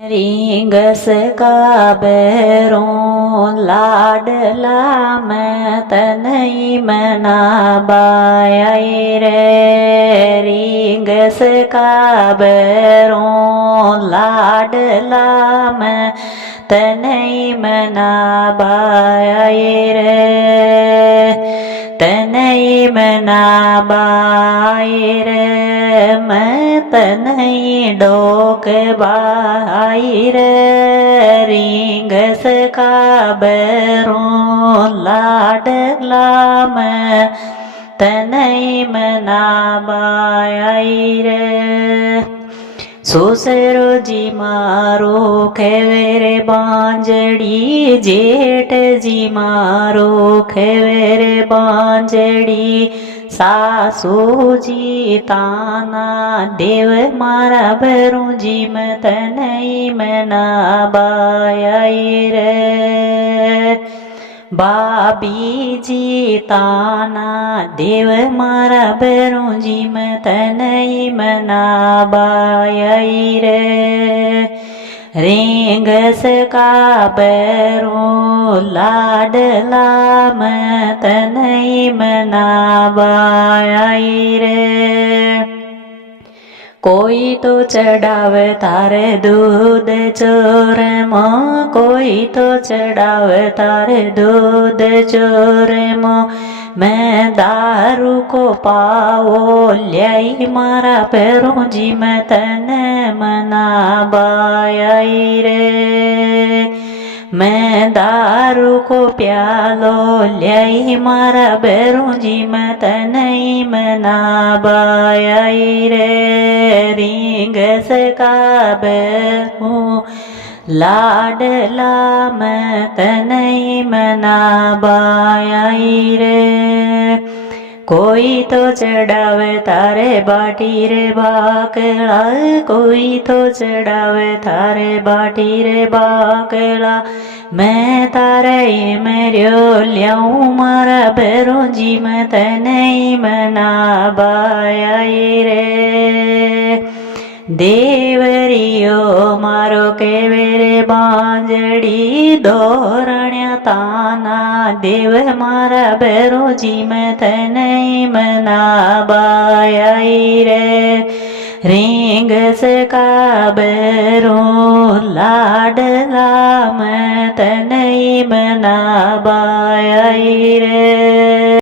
રીંગસ કાબેરો લાડલા મેં તનઈ મનાબાય રે રીંગસ કાબેરો લાડલા મેં તનઈ મનાબાય રે તનઈ મનાબાય રે मैं तनई डोक बाई रे રીંગસ કાબેરો લાડલા મેં તનઈ મનાબાય રે સુસરોજી મારો ખેવે રે બાંજડી જેઠજી મારો ખેવે રે બાંજડી સાસુજી તાના દેવ મારા ભરુજી મેં તનઈ મનાબાય રે બાબીજી તાના દેવ મારા ભરુજી મેં તનઈ મનાબાય રે રીંગસ કાબેરો લાડલા મેં તનઈ મનાબાય રે કોઈ તો ચડાવે તારે દૂધ ચોરમાં કોઈ તો ચડાવે તારે દૂધ ચોરમાં मैं दारू को पाओ ल्याई मारा पैरों जी मैं तने मनाबाय रे मैं दारू को प्यालो ल्याई मारा पैरों जी मैं तने मनाबाय रे રીંગસ કાબેરો લાડલા મેં તનઈ મનાબાય રે કોઈ તો ચડાવે તારે બાટી રે બાકડા કોઈ તો ચડાવે તારે બાટી રે બાકડા મેં તારે મેર્યો લ્યાઉં મારા ભેરોજી મેં તનઈ મનાબાય રે દેવરિયો મારો કેવે રે બાંજડી દોરણ્યા તાના દેવ મારા ભેરોજી મેં તનઈ મનાબાય રે રીંગસ કાબેરો લાડલા મેં તનઈ મનાબાય રે